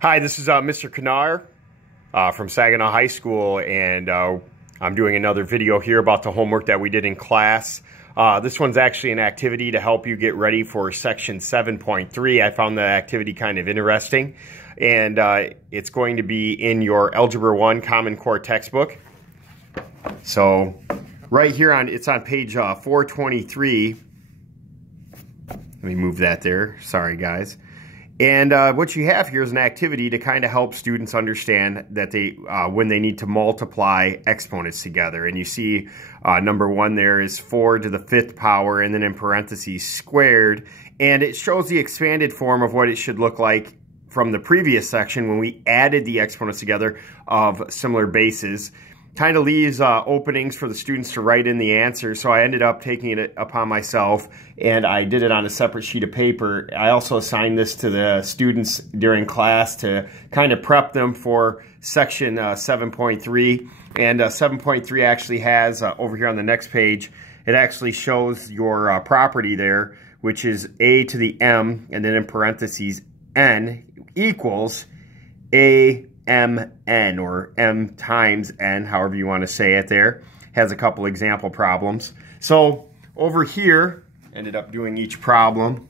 Hi, this is Mr. Kanaar from Saginaw High School, and I'm doing another video here about the homework that we did in class. This one's actually an activity to help you get ready for section 7.3. I found the activity kind of interesting, and it's going to be in your Algebra 1 Common Core textbook. So right here, it's on page 423. Let me move that there. Sorry, guys. And what you have here is an activity to kind of help students understand that when they need to multiply exponents together. And you see number 1 there is 4 to the 5th power, and then in parentheses squared. And it shows the expanded form of what it should look like from the previous section when we added the exponents together of similar bases. Kind of leaves openings for the students to write in the answer, so I ended up taking it upon myself, and I did it on a separate sheet of paper. I also assigned this to the students during class to kind of prep them for section 7.3, and 7.3 actually has, over here on the next page, it actually shows your property there, which is a to the m, and then in parentheses n equals a mn, or m times n, however you want to say it there. Has a couple example problems. So over here, ended up doing each problem.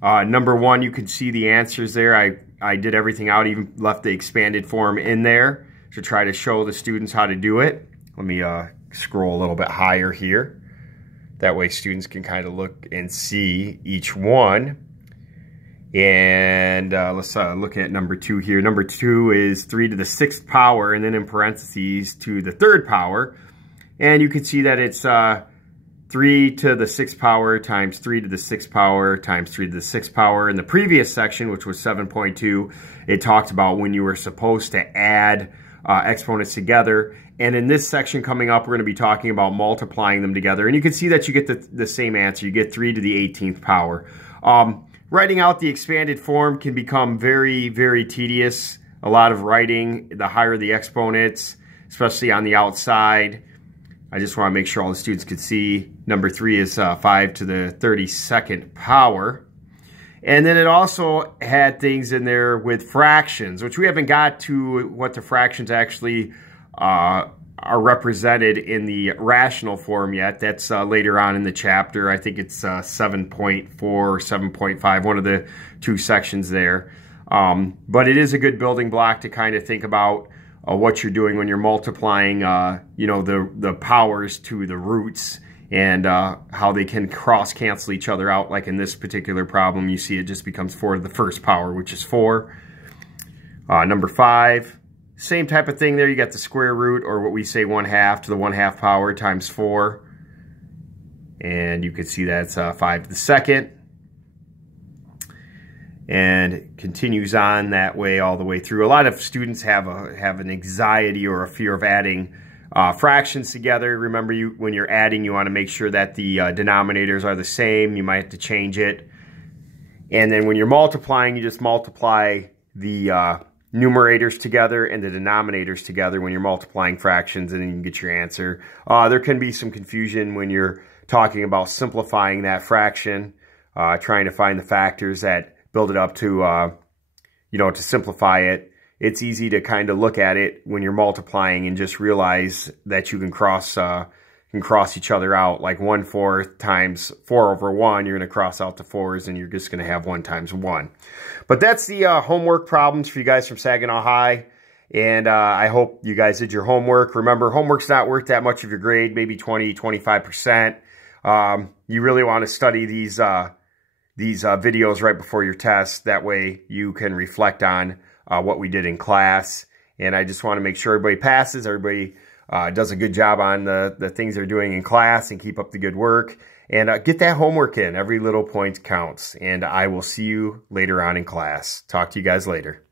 Number 1, you can see the answers there. I did everything out, even left the expanded form in there to try to show the students how to do it. Let me scroll a little bit higher here. That way students can kind of look and see each one. And let's look at number 2 here. Number 2 is 3 to the 6th power, and then in parentheses to the 3rd power. And you can see that it's 3 to the 6th power times 3 to the 6th power times 3 to the 6th power. In the previous section, which was 7.2, it talked about when you were supposed to add exponents together. And in this section coming up, we're going to be talking about multiplying them together. And you can see that you get the same answer. You get 3 to the 18th power. Writing out the expanded form can become very, very tedious. A lot of writing, the higher the exponents, especially on the outside. I just want to make sure all the students could see. Number 3 is 5 to the 32nd power. And then it also had things in there with fractions, which we haven't got to what the fractions actually are represented in the rational form yet. That's later on in the chapter. I think it's 7.4 or 7.5, one of the 2 sections there. But it is a good building block to kind of think about what you're doing when you're multiplying, you know, the powers to the roots, and how they can cross-cancel each other out. Like in this particular problem, you see it just becomes 4 to the 1st power, which is 4. Number 5. Same type of thing there. You got the square root, or what we say 1/2 to the 1/2 power times 4. And you can see that's 5 to the 2nd. And it continues on that way all the way through. A lot of students have an anxiety or a fear of adding fractions together. Remember, when you're adding, you want to make sure that the denominators are the same. You might have to change it. And then when you're multiplying, you just multiply the numerators together and the denominators together when you're multiplying fractions, and then you can get your answer. There can be some confusion when you're talking about simplifying that fraction, trying to find the factors that build it up to, you know, to simplify it. It's easy to kind of look at it when you're multiplying and just realize that you can cross each other out. Like 1/4 times 4 over 1, you're going to cross out the 4s, and you're just going to have 1 times 1. But that's the homework problems for you guys from Saginaw High. And I hope you guys did your homework. Remember, homework's not worth that much of your grade, maybe 20, 25%. You really want to study these videos right before your test. That way you can reflect on what we did in class. And I just want to make sure everybody passes, everybody does a good job on the things they're doing in class, and keep up the good work. And get that homework in. Every little point counts. And I will see you later on in class. Talk to you guys later.